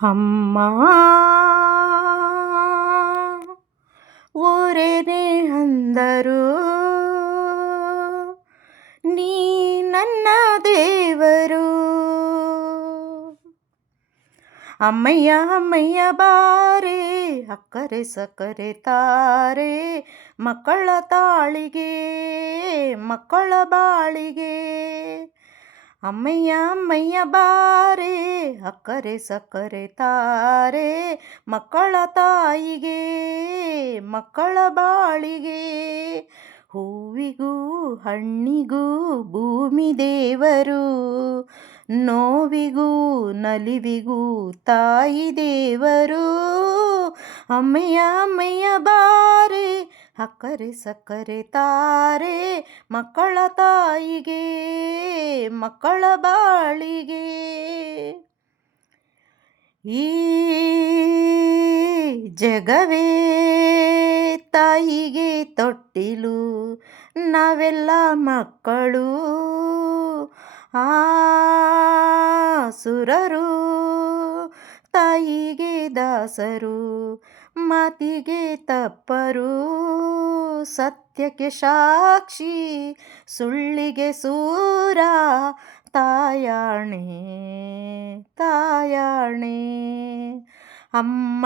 ಅಮ್ಮ ಊರೇನೇ ಅಂದರು, ನೀ ನನ್ನ ದೇವರು. ಅಮ್ಮಯ್ಯ ಅಮ್ಮಯ್ಯ ಬಾರೆ, ಅಕ್ಕರೆ ಸಕ್ಕರೆ ತಾರೆ, ಮಕ್ಕಳ ತಾಳಿಗೆ ಮಕ್ಕಳ ಬಾಳಿಗೆ. ಅಮ್ಮಯ್ಯ ಅಮ್ಮಯ್ಯ ಬಾರೆ, ಅಕ್ಕರೆ ಸಕ್ಕರೆ ತಾರೆ, ಮಕ್ಕಳ ತಾಯಿಗೆ ಮಕ್ಕಳ ಬಾಳಿಗೆ. ಹೂವಿಗೂ ಹಣ್ಣಿಗೂ ಭೂಮಿ ದೇವರು, ನೋವಿಗೂ ನಲಿವಿಗೂ ತಾಯಿ ದೇವರು. ಅಮ್ಮಯ್ಯ ಅಮ್ಮಯ್ಯ ಬಾರೆ, ಅಕ್ಕರೆ ಸಕ್ಕರೆ ತಾರೆ, ಮಕ್ಕಳ ತಾಯಿಗೆ ಮಕ್ಕಳ ಬಾಳಿಗೆ. ಈ ಜಗವೇ ತಾಯಿಗೆ ತೊಟ್ಟಿಲು, ನಾವೆಲ್ಲ ಮಕ್ಕಳು. ಸುರರು ತಾಯಿಗೆ ದಾಸರು, ಮಾತಿಗೆ ತಪ್ಪರು, ಸತ್ಯಕ್ಕೆ ಸಾಕ್ಷಿ ಸುಳ್ಳಿಗೆ ಸೂರ. ತಾಯಾಣೆ ತಾಯಾಣೆ. ಅಮ್ಮ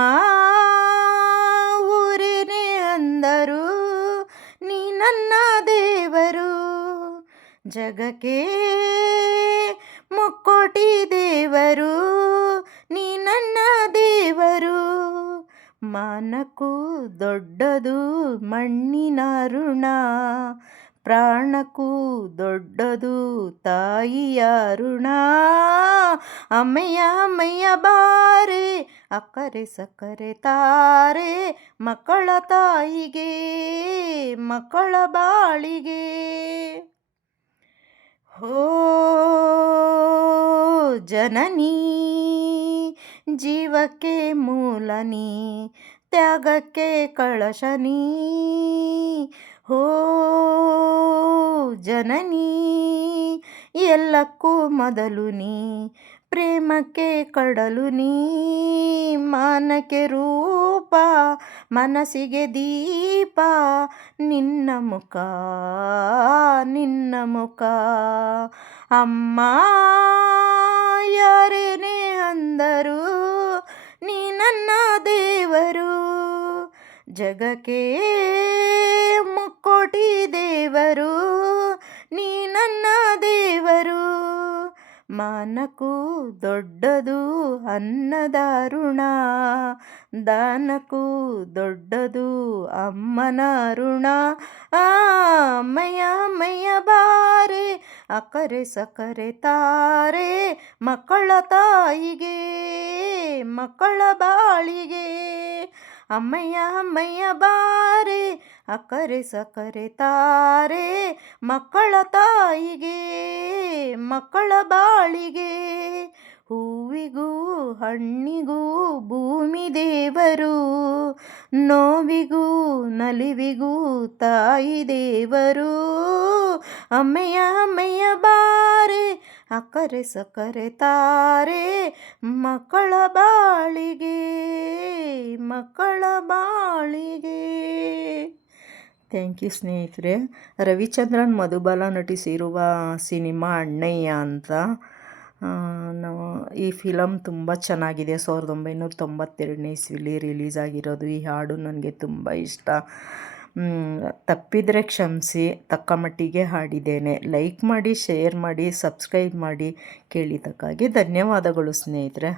ಊರೇನೇ ಅಂದರು, ನೀ ನನ್ನ ದೇವರು. ಜಗಕ್ಕೆ ಮುಕ್ಕೋಟಿ ದೇವರು, ನೀ ನನ್ನ ದೇವರು. ಮಾನಕ್ಕೂ ದೊಡ್ಡದು ಮಣ್ಣಿನ ಋಣ, ಪ್ರಾಣಕ್ಕೂ ದೊಡ್ಡದು ತಾಯಿಯ ಋಣ. ಅಮ್ಮಯ್ಯ ಅಮ್ಮಯ್ಯ ಬಾರೆ, ಅಕ್ಕರೆ ಸಕ್ಕರೆ ತಾರೆ, ಮಕ್ಕಳ ತಾಯಿಗೆ ಮಕ್ಕಳ ಬಾಳಿಗೆ. ಹೋ ಜನನಿ ಜೀವಕ್ಕೆ ಮೂಲನಿ, ತ್ಯಾಗಕ್ಕೆ ಕಳಶನಿ. ಹೋ ಜನನಿ ಎಲ್ಲಕ್ಕೂ ಮೊದಲು ನೀ, ಪ್ರೇಮಕ್ಕೆ ಕಡಲು ನೀ, ಮಾನಕ್ಕೆ ರೂಪ ಮನಸ್ಸಿಗೆ ದೀಪ. ನಿನ್ನ ಮುಖ ನಿನ್ನ ಮುಖ. ಅಮ್ಮ ಯಾರೇನೇ ಅಂದರು, ನೀ ನನ್ನ ದೇವರು. ಜಗಕ್ಕೆ ಮುಕ್ಕೋಟಿ ದೇವರು, ನೀ ನನ್ನ ದೇವರು. ಮಾನಕ್ಕೂ ದೊಡ್ಡದು ಅನ್ನದ ಋಣ, ದಾನಕ್ಕೂ ದೊಡ್ಡದು ಅಮ್ಮನ ಋಣ. ಅಮ್ಮಯ್ಯ ಅಮ್ಮಯ್ಯ ಬಾರೆ, ಅಕ್ಕರೆ ಸಕ್ಕರೆ ತಾರೆ, ಮಕ್ಕಳ ತಾಯಿಗೆ ಮಕ್ಕಳ ಬಾಳಿಗೆ. ಅಮ್ಮಯ್ಯ ಅಮ್ಮಯ್ಯ ಬಾರೆ, ಅಕ್ಕರೆ ಸಕ್ಕರೆ ತಾರೆ, ಮಕ್ಕಳ ತಾಯಿಗೆ ಮಕ್ಕಳ ಬಾಳಿಗೆ. ಹೂವಿಗೂ ಹಣ್ಣಿಗೂ ಭೂಮಿ ದೇವರು, ನೋವಿಗೂ ನಲಿವಿಗೂ ತಾಯಿ ದೇವರು. ಅಮ್ಮಯ್ಯ ಅಮ್ಮಯ್ಯ ಬಾರೆ, ಅಕ್ಕರೆ ಸಕ್ಕರೆ ತಾರೆ, ಮಕ್ಕಳ ಬಾಳಿಗೆ ಮಕ್ಕಳ ಬಾಳಿಗೆ. ಥ್ಯಾಂಕ್ ಯು ಸ್ನೇಹಿತರೆ. ರವಿಚಂದ್ರನ್ ಮಧುಬಾಲ ನಟಿಸಿರುವ ಸಿನಿಮಾ ಅಣ್ಣಯ್ಯ ಅಂತ. ಈ ಫಿಲಮ್ ತುಂಬ ಚೆನ್ನಾಗಿದೆ. 1992ನೇ ಇಸ್ವಿಲಿ ರಿಲೀಸ್ ಆಗಿರೋದು. ಈ ಹಾಡು ನನಗೆ ತುಂಬ ಇಷ್ಟ. ತಪ್ಪಿದರೆ ಕ್ಷಮಿಸಿ, ತಕ್ಕ ಮಟ್ಟಿಗೆ ಹಾಡಿದ್ದೇನೆ. ಲೈಕ್ ಮಾಡಿ, ಶೇರ್ ಮಾಡಿ, ಸಬ್ಸ್ಕ್ರೈಬ್ ಮಾಡಿ. ಕೇಳಿದ್ದಕ್ಕಾಗಿ ಧನ್ಯವಾದಗಳು ಸ್ನೇಹಿತರೆ.